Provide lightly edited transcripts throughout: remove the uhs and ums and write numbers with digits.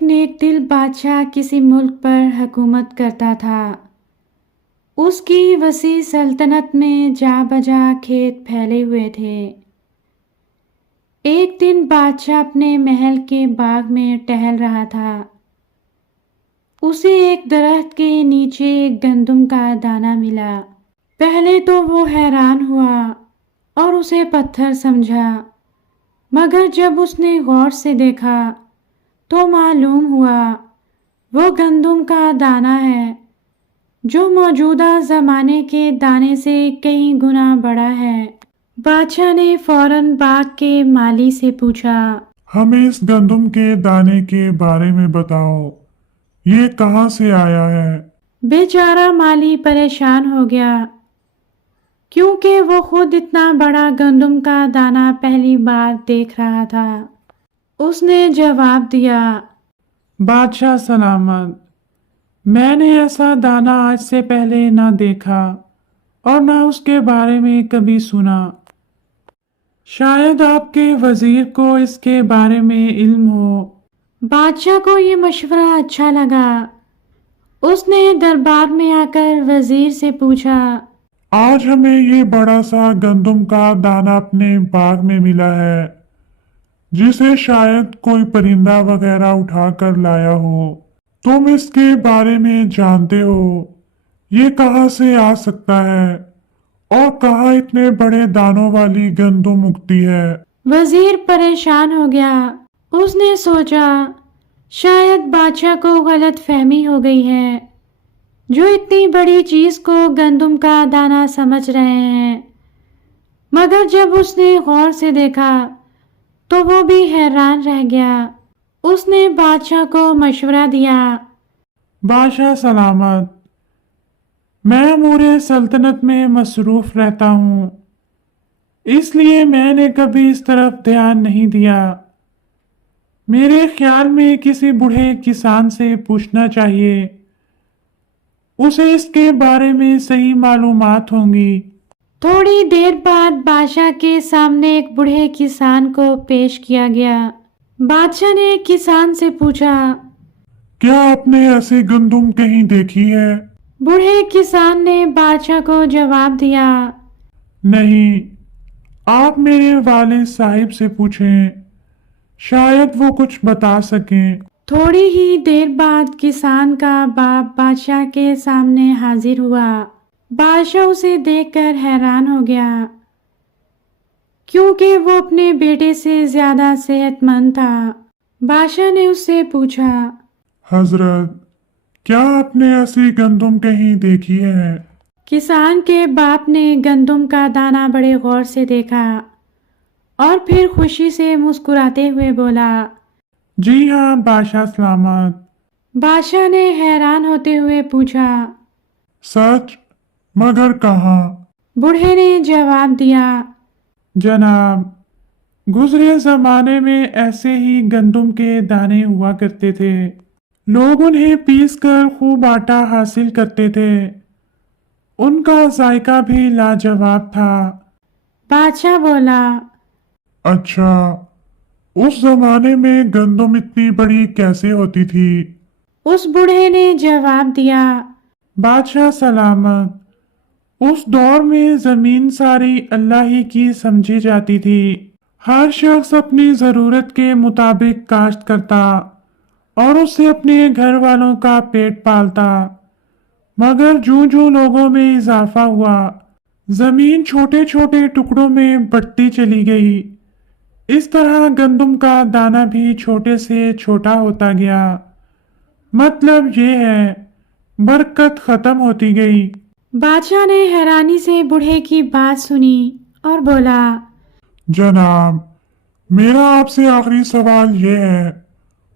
ایک نیک دل بادشاہ کسی ملک پر حکومت کرتا تھا۔ اس کی وسیع سلطنت میں جا بجا کھیت پھیلے ہوئے تھے۔ ایک دن بادشاہ اپنے محل کے باغ میں ٹہل رہا تھا۔ اسے ایک درخت کے نیچے ایک گندم کا دانہ ملا۔ پہلے تو وہ حیران ہوا اور اسے پتھر سمجھا، مگر جب اس نے غور سے دیکھا تو معلوم ہوا وہ گندم کا دانہ ہے جو موجودہ زمانے کے دانے سے کئی گنا بڑا ہے۔ بادشاہ نے فوراً باغ کے مالی سے پوچھا، ہمیں اس گندم کے دانے کے بارے میں بتاؤ، یہ کہاں سے آیا ہے؟ بیچارہ مالی پریشان ہو گیا کیونکہ وہ خود اتنا بڑا گندم کا دانہ پہلی بار دیکھ رہا تھا۔ اس نے جواب دیا، بادشاہ سلامت، میں نے ایسا دانہ آج سے پہلے نہ دیکھا اور نہ اس کے بارے میں کبھی سنا۔ شاید آپ کے وزیر کو اس کے بارے میں علم ہو۔ بادشاہ کو یہ مشورہ اچھا لگا۔ اس نے دربار میں آ کر وزیر سے پوچھا، آج ہمیں یہ بڑا سا گندم کا دانہ اپنے باغ میں ملا ہے جسے شاید کوئی پرندہ وغیرہ اٹھا کر لایا ہو۔ تم اس کے بارے میں جانتے ہو یہ کہاں سے آ سکتا ہے اور کہاں اتنے بڑے دانوں والی گندم اگتی ہے؟ وزیر پریشان ہو گیا۔ اس نے سوچا شاید بادشاہ کو غلط فہمی ہو گئی ہے، جو اتنی بڑی چیز کو گندم کا دانہ سمجھ رہے ہیں۔ مگر جب اس نے غور سے دیکھا تو وہ بھی حیران رہ گیا۔ اس نے بادشاہ کو مشورہ دیا، بادشاہ سلامت، میں امور سلطنت میں مصروف رہتا ہوں، اس لیے میں نے کبھی اس طرف دھیان نہیں دیا۔ میرے خیال میں کسی بوڑھے کسان سے پوچھنا چاہیے، اسے اس کے بارے میں صحیح معلومات ہوں گی۔ تھوڑی دیر بعد بادشاہ کے سامنے ایک بوڑھے کسان کو پیش کیا گیا۔ بادشاہ نے کسان سے پوچھا، کیا آپ نے ایسی گندم کہیں دیکھی ہے؟ بوڑھے کسان نے بادشاہ کو جواب دیا، نہیں، آپ میرے والد صاحب سے پوچھیں، شاید وہ کچھ بتا سکیں۔ تھوڑی ہی دیر بعد کسان کا باپ بادشاہ کے سامنے حاضر ہوا۔ بادشاہ اسے دیکھ کر حیران ہو گیا کیونکہ وہ اپنے بیٹے سے زیادہ صحت مند تھا۔ بادشاہ نے اس سے پوچھا، حضرت، کیا آپ نے ایسی گندم کہیں دیکھی ہے؟ کسان کے باپ نے گندم کا دانہ بڑے غور سے دیکھا اور پھر خوشی سے مسکراتے ہوئے بولا، جی ہاں بادشاہ سلامت۔ بادشاہ نے حیران ہوتے ہوئے پوچھا، سچ؟ مگر کہاں؟ بوڑھے نے جواب دیا، جناب، گزرے زمانے میں ایسے ہی گندم کے دانے ہوا کرتے تھے، لوگ انہیں پیس کر خوب آٹا حاصل کرتے تھے، ان کا ذائقہ بھی لاجواب تھا۔ بادشاہ بولا، اچھا، اس زمانے میں گندم اتنی بڑی کیسے ہوتی تھی؟ اس بوڑھے نے جواب دیا، بادشاہ سلامت، اس دور میں زمین ساری اللہ ہی کی سمجھی جاتی تھی، ہر شخص اپنی ضرورت کے مطابق کاشت کرتا اور اس سے اپنے گھر والوں کا پیٹ پالتا، مگر جوں جوں لوگوں میں اضافہ ہوا، زمین چھوٹے چھوٹے ٹکڑوں میں بٹتی چلی گئی، اس طرح گندم کا دانہ بھی چھوٹے سے چھوٹا ہوتا گیا۔ مطلب یہ ہے، برکت ختم ہوتی گئی۔ بادشاہ نے حیرانی سے بوڑھے کی بات سنی اور بولا، جناب، میرا آپ سے آخری سوال یہ ہے،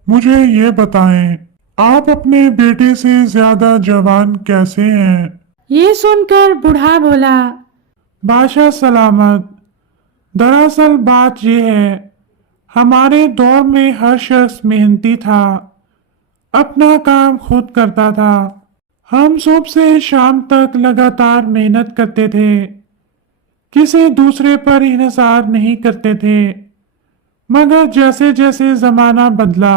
مجھے یہ بتائیں، آپ اپنے بیٹے سے زیادہ جوان کیسے ہیں؟ یہ سن کر بوڑھا بولا، بادشاہ سلامت، دراصل بات یہ ہے، ہمارے دور میں ہر شخص محنتی تھا، اپنا کام خود کرتا تھا، ہم صبح سے شام تک لگاتار محنت کرتے تھے، کسی دوسرے پر انحصار نہیں کرتے تھے، مگر جیسے جیسے زمانہ بدلا،